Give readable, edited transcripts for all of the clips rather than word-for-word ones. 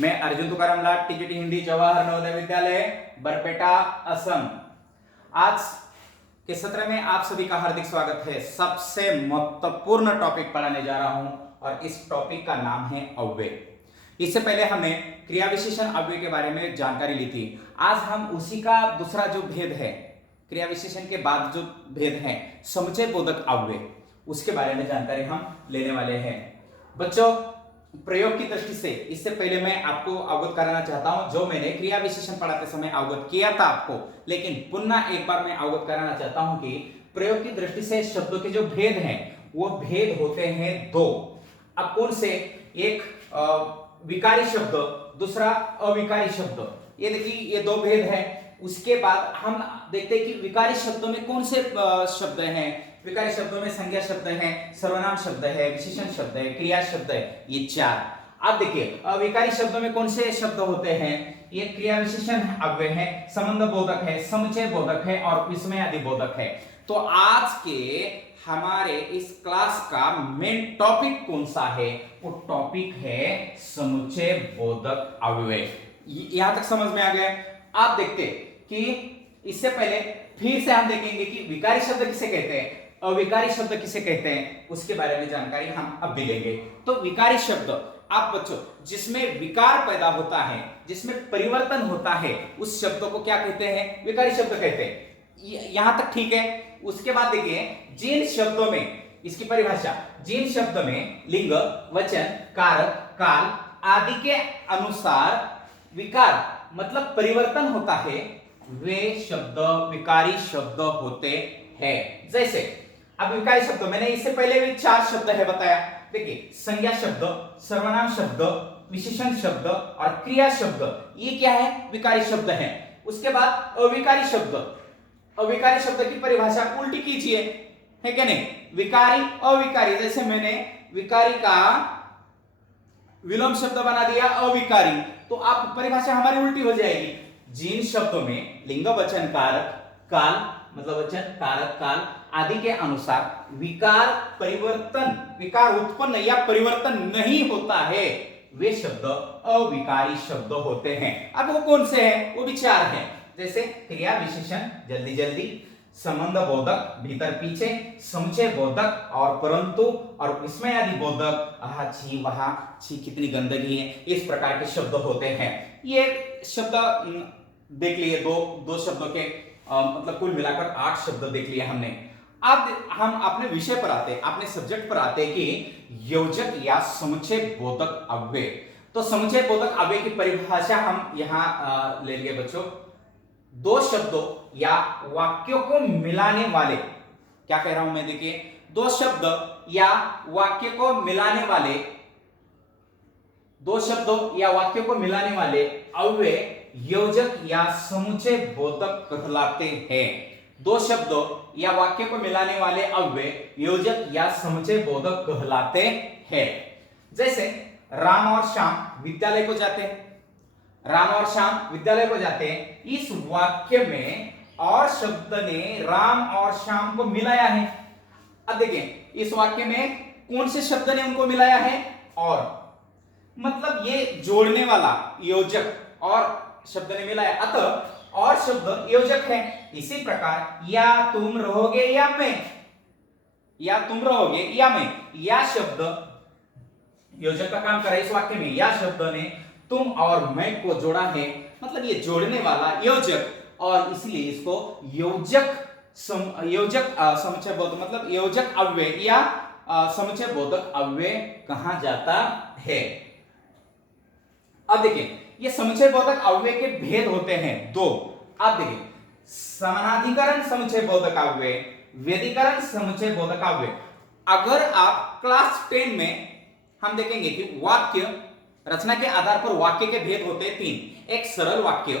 मैं अर्जुन तुकाराम लाड, टीजीटी हिंदी, जवाहर नवोदय विद्यालय, बरपेटा, असम। आज के सत्र में आप सभी का हार्दिक स्वागत है। सबसे महत्वपूर्ण टॉपिक पढ़ाने जा रहा हूं और इस टॉपिक का नाम है अव्यय। इससे पहले हमने क्रिया विशेषण अव्यय के बारे में जानकारी ली थी। आज हम उसी का दूसरा जो भेद है, क्रिया विशेषण के बाद जो भेद है समुच्चय बोधक अव्यय, उसके बारे में जानकारी हम लेने वाले हैं। बच्चों, प्रयोग की दृष्टि से इससे पहले मैं आपको अवगत कराना चाहता हूं, जो मैंने क्रिया विशेषण पढ़ाते समय अवगत किया था आपको, लेकिन पुनः एक बार मैं अवगत कराना चाहता हूं कि प्रयोग की दृष्टि से शब्दों के जो भेद हैं वो भेद होते हैं दो। अब कौन से? एक विकारी शब्द, दूसरा अविकारी शब्द। ये देखिए, ये दो भेद है। उसके बाद हम देखते हैं कि विकारी शब्दों में कौन से शब्द हैं। विकारी शब्दों में संज्ञा शब्द है, सर्वनाम शब्द है, विशेषण शब्द है, क्रिया शब्द है, ये चार। अब देखिए, अविकारी शब्दों में कौन से शब्द होते हैं? ये क्रिया विशेषण अव्यय है, संबंध बोधक है, समुच्चय बोधक है और विस्मय आदि बोधक है। तो आज के हमारे इस क्लास का मेन टॉपिक कौन सा है? वो टॉपिक है समुच्चय बोधक अव्यय। यहां तक समझ में आ गया? आप देखते कि इससे पहले फिर से हम देखेंगे कि विकारी शब्द किसे कहते हैं, अविकारी शब्द किसे कहते हैं, उसके बारे में जानकारी हम अब भी लेंगे। तो विकारी शब्द, आप बच्चों, जिसमें विकार पैदा होता है, जिसमें परिवर्तन होता है, उस शब्द को क्या कहते हैं? विकारी शब्द कहते हैं। यहां तक ठीक है। उसके बाद देखिए, जिन शब्दों में, इसकी परिभाषा, जिन शब्द में लिंग, वचन, कारक, काल आदि के अनुसार विकार मतलब परिवर्तन होता है, वे शब्द विकारी शब्द होते हैं। जैसे अब विकारी शब्द मैंने इससे पहले भी चार शब्द है बताया। देखिए, संज्ञा शब्द, सर्वनाम शब्द, विशेषण शब्द और क्रिया शब्द, ये क्या है? विकारी शब्द है। उसके बाद अविकारी शब्द। अविकारी शब्द की परिभाषा उल्टी कीजिए, है क्या नहीं? विकारी, अविकारी। जैसे मैंने विकारी का विलोम शब्द बना दिया अविकारी, तो आप परिभाषा हमारी उल्टी हो जाएगी। जिन शब्दों में लिंग, वचन, कारक, काल मतलब वचन, कारक, काल आदि के अनुसार विकार परिवर्तन, विकार उत्पन्न या परिवर्तन नहीं होता है, वे शब्द अविकारी शब्द होते हैं। अब वो कौन से हैं? वो भी चार हैं। जैसे क्रिया विशेषण जल्दी जल्दी, संबंध बोधक भीतर पीछे, समुच्चय बोधक और परंतु और विस्मय आदि बोधक, आहा छी वहा छी कितनी गंदगी है, इस प्रकार के शब्द होते हैं। ये शब्द देख लिए, दो शब्दों के मतलब कुल मिलाकर 8 शब्द देख लिए हमने। अब हम अपने विषय पर आते हैं, अपने सब्जेक्ट पर आते हैं कि योजक या समुच्चय बोधक अव्यय। तो समुच्चय बोधक अव्यय की परिभाषा हम यहां ले लिए बच्चों। दो शब्दों या वाक्यों को मिलाने वाले, क्या कह रहा हूं मैं? देखिए, दो शब्द या वाक्य को मिलाने वाले, दो शब्दों या वाक्यों को मिलाने वाले अव्यय योजक या समुच्चय बोधक कहलाते हैं। दो शब्दों या वाक्य को मिलाने वाले अव्यय योजक या समुच्चय बोधक कहलाते हैं। जैसे राम और श्याम विद्यालय को जाते हैं। राम और श्याम विद्यालय को जाते हैं, इस वाक्य में और शब्द ने राम और श्याम को मिलाया है। अब देखें, इस वाक्य में कौन से शब्द ने उनको मिलाया है? और मतलब ये जोड़ने वाला योजक और शब्द ने मिलाया, अतः और शब्द योजक है। इसी प्रकार या तुम रहोगे या मैं, या तुम रहोगे या मैं, या शब्द योजक का काम कर रहा है इस वाक्य में। या शब्द ने तुम और मैं को जोड़ा है, मतलब ये जोड़ने वाला योजक, और इसलिए इसको योजक समुच्चय बोधक मतलब योजक अव्यय या समुच्चय बोधक अव्यय कहा जाता है। अब देखिए, ये समुच्चय बोधक अव्यय के भेद होते हैं दो। अब देखिए, समानाधिकरण समुच्चय बोधक अव्यय, व्यधिकरण समुच्चय बोधक अव्यय। अगर आप क्लास 10 में हम देखेंगे कि वाक्य रचना के आधार पर वाक्य के भेद होते हैं तीन। एक सरल वाक्य,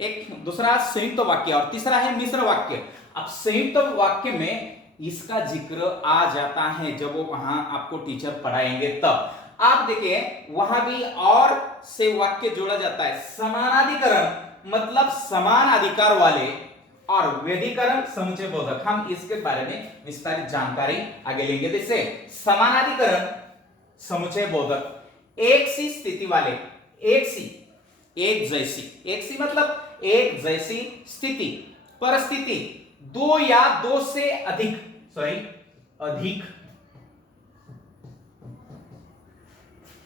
एक दूसरा संयुक्त वाक्य और तीसरा है मिश्र वाक्य। अब संयुक्त वाक्य में इसका जिक्र आ जाता है जब वो वहां आपको टीचर पढ़ाएंगे तब। आप देखिए, वहां भी और से वाक्य जोड़ा जाता है। समानाधिकरण मतलब समान अधिकार वाले, और व्यधिकरण समुच्चय बोधक, हम इसके बारे में विस्तारित जानकारी आगे लेंगे। जैसे समानाधिकरण समुच्चय बोधक, एक सी स्थिति वाले, एक सी, एक जैसी, एक सी मतलब एक जैसी स्थिति, परिस्थिति, दो या दो से अधिक, अधिक,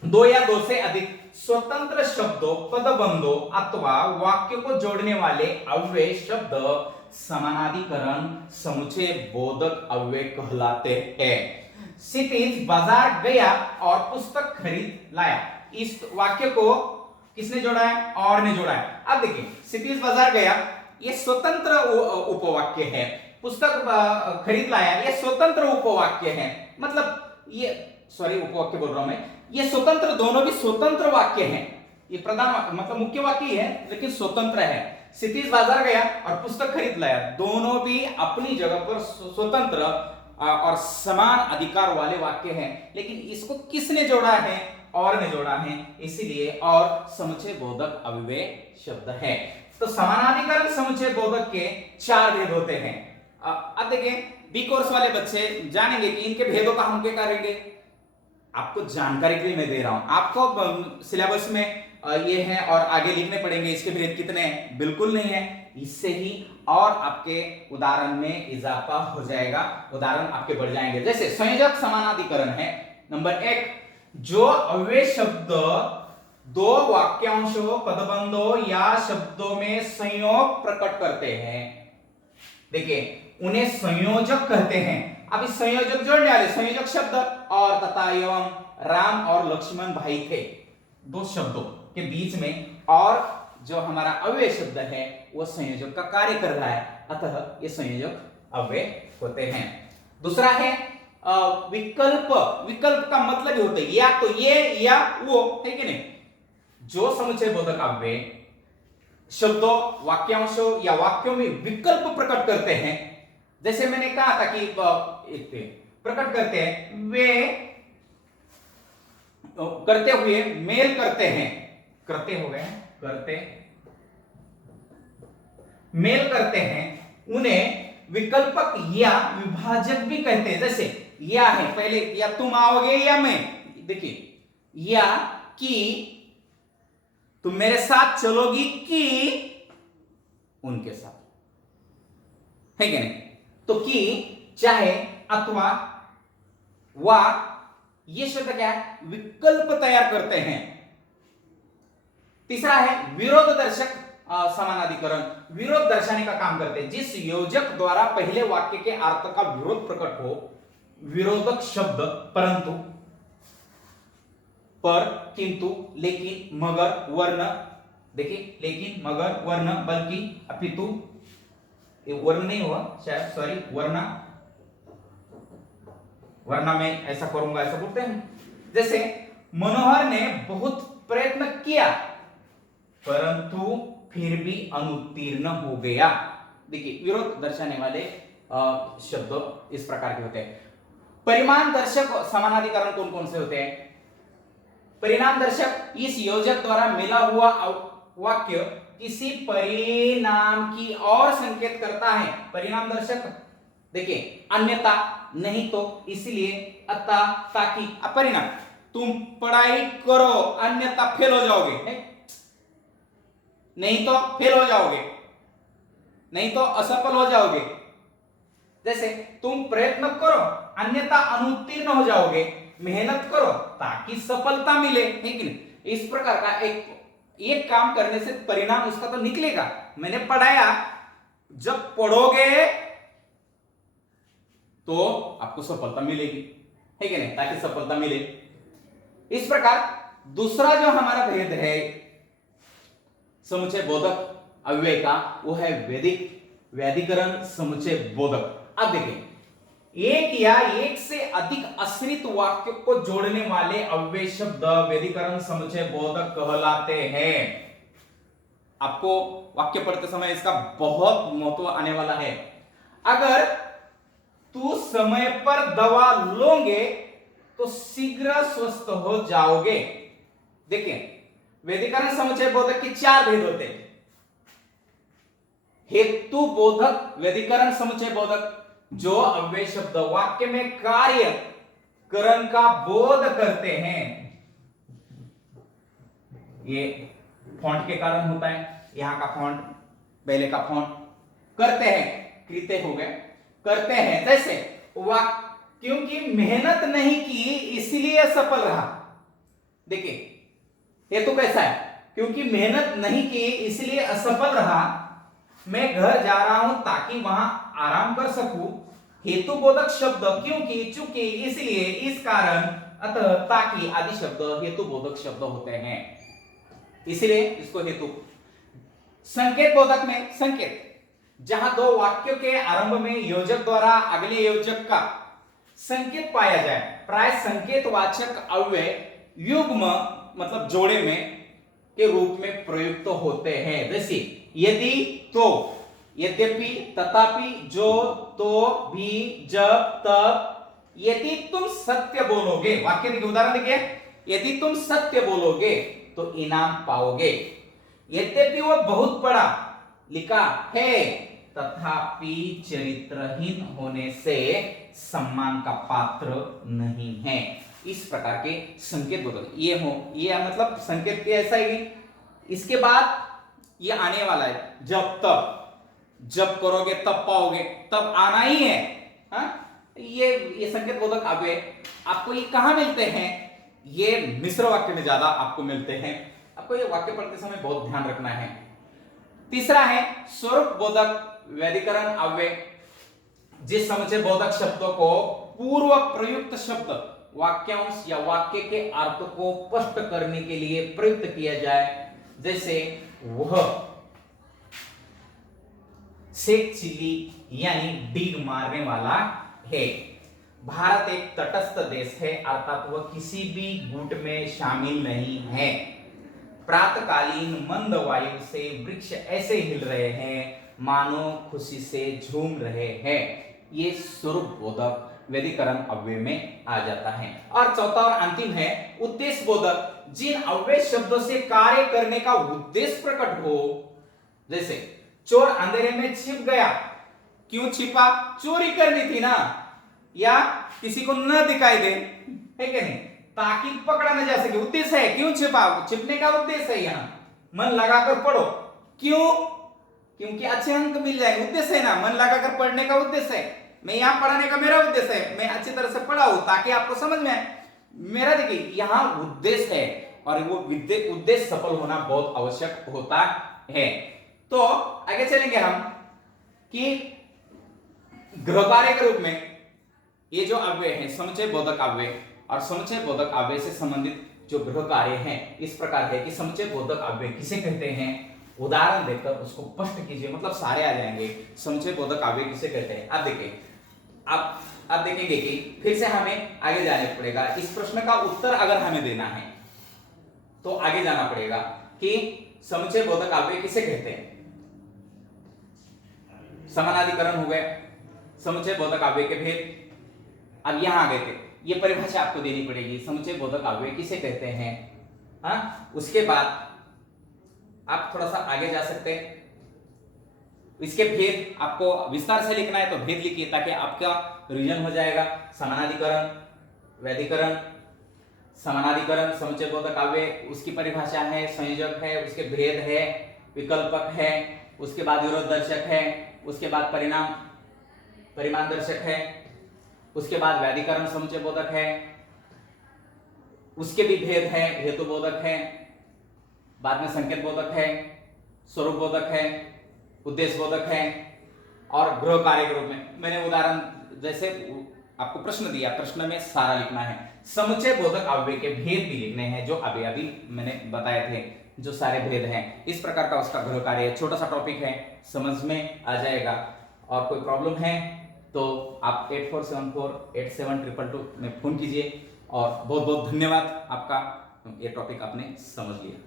दो या दो से अधिक स्वतंत्र शब्दों, पदबंधों अथवा वाक्य को जोड़ने वाले अव्यय शब्द समानाधिकरण समुच्चय बोधक अव्यय कहलाते हैं। क्षितिज बाजार गया और पुस्तक खरीद लाया। इस वाक्य को किसने जोड़ा है? और ने जोड़ा है। अब देखिए, क्षितिज बाजार गया ये स्वतंत्र उपवाक्य है, पुस्तक खरीद लाया ये स्वतंत्र उपवाक्य है, मतलब ये उपवाक्य बोल रहा हूं मैं, ये स्वतंत्र, दोनों भी स्वतंत्र वाक्य हैं। ये प्रधान मतलब मुख्य वाक्य ही है लेकिन स्वतंत्र है। क्षितिज बाजार गया और पुस्तक खरीद लाया, दोनों भी अपनी जगह पर स्वतंत्र और समान अधिकार वाले वाक्य हैं, लेकिन इसको किसने जोड़ा है? और ने जोड़ा है, इसीलिए और समुच्चय बोधक अव्यय शब्द है। तो समानाधिकरण समुच्चय बोधक के चार भेद होते हैं। अब देखिए, बी कोर्स वाले बच्चे जानेंगे कि इनके भेदों का हम क्या करेंगे। आपको जानकारी के लिए मैं दे रहा हूं, आपको सिलेबस में ये है और आगे लिखने पड़ेंगे इसके भेद कितने हैं, बिल्कुल नहीं है। इससे ही और आपके उदाहरण में इजाफा हो जाएगा, उदाहरण आपके बढ़ जाएंगे। जैसे संयोजक समानाधिकरण है नंबर 1, जो अव्यय शब्द दो वाक्यांशों, पदबंधों या शब्दों में संयोग प्रकट करते हैं, देखिए उन्हें संयोजक कहते हैं। अब इस संयोजक जोड़ने वाले संयोजक शब्द और तथा एवं राम और लक्ष्मण भाई थे, दो शब्दों के बीच में, और जो हमारा अव्यय शब्द है वो संयोजक का कार्य कर रहा है, अतः ये संयोजक अव्यय होते हैं। दूसरा है विकल्प। विकल्प का मतलब ही होता है या तो ये या वो, है कि नहीं। जो समुच्चय बोधक अव्यय शब्दों, वाक्यांशों या वाक्यों में विकल्प प्रकट करते हैं, जैसे मैंने कहा था कि प्रकट करते हैं, वे करते हुए मेल करते हैं, करते हो गए, करते मेल करते हैं, उन्हें विकल्पक या विभाजक भी कहते हैं। जैसे या है, पहले या तुम आओगे या मैं, देखिए या कि तुम मेरे साथ चलोगी कि उनके साथ, है कि नहीं। तो कि, चाहे, अथवा, वा, ये शब्द क्या है? विकल्प तैयार करते हैं। तीसरा है विरोध दर्शक समानाधिकरण। विरोध दर्शाने का काम करते हैं। जिस योजक द्वारा पहले वाक्य के अर्थ का विरोध प्रकट हो, विरोधक शब्द परंतु, पर, किंतु, लेकिन, मगर, वर्ण, देखिए लेकिन, मगर, वर्ण, बल्कि, अपितु, ये वर्ण नहीं हुआ शायद, सॉरी, वरना मैं ऐसा करूंगा, ऐसा बोलते हैं। जैसे मनोहर ने बहुत प्रयत्न किया परंतु फिर भी अनुत्तीर्ण हो गया। देखिए विरोध दर्शाने वाले शब्द इस प्रकार के होते हैं। परिमाण दर्शक समानाधिकरण कौन कौन से होते हैं? परिणाम दर्शक, इस योजक द्वारा मिला हुआ वाक्य किसी परिणाम की ओर संकेत करता है। परिणाम दर्शक, देखिए अन्यथा, नहीं तो, इसलिए, अतः, ताकि। परिणाम, तुम पढ़ाई करो अन्यथा फेल हो जाओगे, नहीं तो फेल हो जाओगे, नहीं तो असफल हो जाओगे। जैसे तुम प्रयत्न करो अन्यथा अनुत्तीर्ण हो जाओगे, मेहनत करो ताकि सफलता मिले, है कि नहीं। इस प्रकार का एक काम करने से परिणाम उसका तो निकलेगा। मैंने पढ़ाया, जब पढ़ोगे तो आपको सफलता मिलेगी, है कि नहीं, ताकि सफलता मिले। इस प्रकार दूसरा जो हमारा भेद है समुच्चय बोधक अव्यय का, वो है व्याधिकरण समुच्चय बोधक। अब देखिए, एक या एक से अधिक आश्रित वाक्य को जोड़ने वाले अव्यय शब्द व्याधिकरण समुच्चय बोधक कहलाते हैं। आपको वाक्य पढ़ते समय इसका बहुत महत्व आने वाला है। अगर तू समय पर दवा लोगे तो शीघ्र स्वस्थ हो जाओगे। देखिए व्याधिकरण समुच्चय बोधक के चार भेद होते हैं। हेतु बोधक व्याधिकरण समुच्चय बोधक, जो अव्यय शब्द वाक्य में कार्य करण का बोध करते हैं। ये फॉन्ट के कारण होता है, यहाँ का फॉन्ट, पहले का फॉन्ट। करते हैं, कृत्य हो गए, करते हैं, जैसे क्योंकि मेहनत नहीं की इसलिए असफल रहा। देखिए ये तो कैसा है, क्योंकि मेहनत नहीं की इसलिए असफल रहा, मैं घर जा रहा हूं ताकि वहां आराम कर सकूं। हेतुबोधक शब्द क्योंकि, चूंकि, इसलिए, इस कारण, अतः, ताकि आदि शब्द हेतुबोधक शब्द होते हैं, इसलिए इसको हेतु। संकेत बोधक में संकेत, जहां दो वाक्यों के आरंभ में योजक द्वारा अगले योजक का संकेत पाया जाए, प्राय संकेतवाचक अव्यय युग्म मतलब जोड़े में के रूप में प्रयुक्त तो होते हैं। जैसे यदि, तो, यद्यपि, तथापि, जो, तो, भी, जब, तब। यदि तुम सत्य बोलोगे, वाक्य देखिए, उदाहरण देखिए, यदि तुम सत्य बोलोगे तो इनाम पाओगे। यद्यपि वह बहुत पढ़ा लिखा है तथापि चरित्रहीन होने से सम्मान का पात्र नहीं है। इस प्रकार के संकेत बोधक ये हो, ये मतलब संकेत ऐसा ही। इसके बाद ये आने वाला है जब तब, जब करोगे तब पाओगे, तब आना ही है। ये संकेत बोधक अव्यय आपको ये कहां मिलते हैं? ये मिश्र वाक्य में ज्यादा आपको मिलते हैं। आपको ये वाक्य पढ़ते समय बहुत ध्यान रखना है। तीसरा है स्वरूप बोधक वैधिकरण अव्यय, जिस समुच्चय बोधक शब्दों को पूर्व प्रयुक्त शब्द वाक्यांश या वाक्य के अर्थ को स्पष्ट करने के लिए प्रयुक्त किया जाए। जैसे वह शेख चिल्ली यानी डीग मारने वाला है। भारत एक तटस्थ देश है, अर्थात वह किसी भी गुट में शामिल नहीं है। प्रातःकालीन मंद वायु से वृक्ष ऐसे हिल रहे हैं मानो खुशी से झूम रहे हैं। ये स्वरूप बोधक वैधिकरण अव्यय में आ जाता है। और चौथा और अंतिम है उद्देश्य बोधक, जिन अव्यय शब्दों से कार्य करने का उद्देश्य प्रकट हो। जैसे चोर अंधेरे में छिप गया, क्यों छिपा? चोरी करनी थी ना, या किसी को न दिखाई दे, है कि नहीं, ताकि पकड़ा न जा सके। उद्देश्य है, क्यों छिपा? छिपने का उद्देश्य है। यहाँ मन लगाकर पढ़ो, क्यों? क्योंकि अच्छे अंक मिल जाएंगे, उद्देश्य है ना, मन लगाकर पढ़ने का उद्देश्य है। मैं यहाँ पढ़ाने का मेरा उद्देश्य है, मैं अच्छी तरह से पढ़ाऊं ताकि आपको समझ में आए। मेरा देखिए यहाँ उद्देश्य है, और वो उद्देश्य सफल होना बहुत आवश्यक होता है। तो आगे चलेंगे हम कि गृह कार्य के रूप में ये जो अव्यय है समुच्चय बोधक अव्यय, और समुच्चय बोधक अव्यय से संबंधित जो गृह कार्य हैं इस प्रकार है कि समुच्चय बोधक अव्यय किसे कहते हैं, उदाहरण देकर उसको स्पष्ट कीजिए, मतलब सारे आ जाएंगे। समुच्चय बोधक अव्यय किसे कहते हैं? अब देखिए, अब देखेंगे कि फिर से हमें आगे जाने पड़ेगा। इस प्रश्न का उत्तर अगर हमें देना है तो आगे जाना पड़ेगा कि समुच्चय बोधक अव्यय किसे कहते हैं। समानाधिकरण हो गए, समुच्चय बोधक अव्यय के भेद। अब यहां आ गए थे, ये परिभाषा आपको देनी पड़ेगी, समुच्चय बोधक अव्यय किसे कहते हैं। उसके बाद आप थोड़ा सा आगे जा सकते हैं। इसके भेद आपको विस्तार से लिखना है तो भेद लिखिए ताकि आपका रिवीजन हो जाएगा। समानाधिकरण, वैधिकरण, समानाधिकरण, समुच्चय बोधक अव्यय, उसकी परिभाषा है, संयोजक है, उसके भेद है, विकल्पक है, उसके बाद विरोध दर्शक है, उसके बाद परिमाण दर्शक है, उसके बाद वैधिकरण समुच्चय बोधक है, उसके भी भेद है, हेतु बोधक है, बाद में संकेत बोधक है, स्वरूप बोधक है, उद्देश्य बोधक है, और गृह कार्य के रूप में मैंने उदाहरण जैसे आपको प्रश्न दिया, प्रश्न में सारा लिखना है। समुच्चय बोधक अव्यय के भेद भी लिखने हैं जो अभी मैंने बताए थे, जो सारे भेद हैं। इस प्रकार का उसका गृह कार्य है, छोटा सा टॉपिक है, समझ में आ जाएगा। और कोई प्रॉब्लम है तो आप 84748722 में फोन कीजिए। और बहुत बहुत धन्यवाद आपका, ये टॉपिक आपने समझ लिया।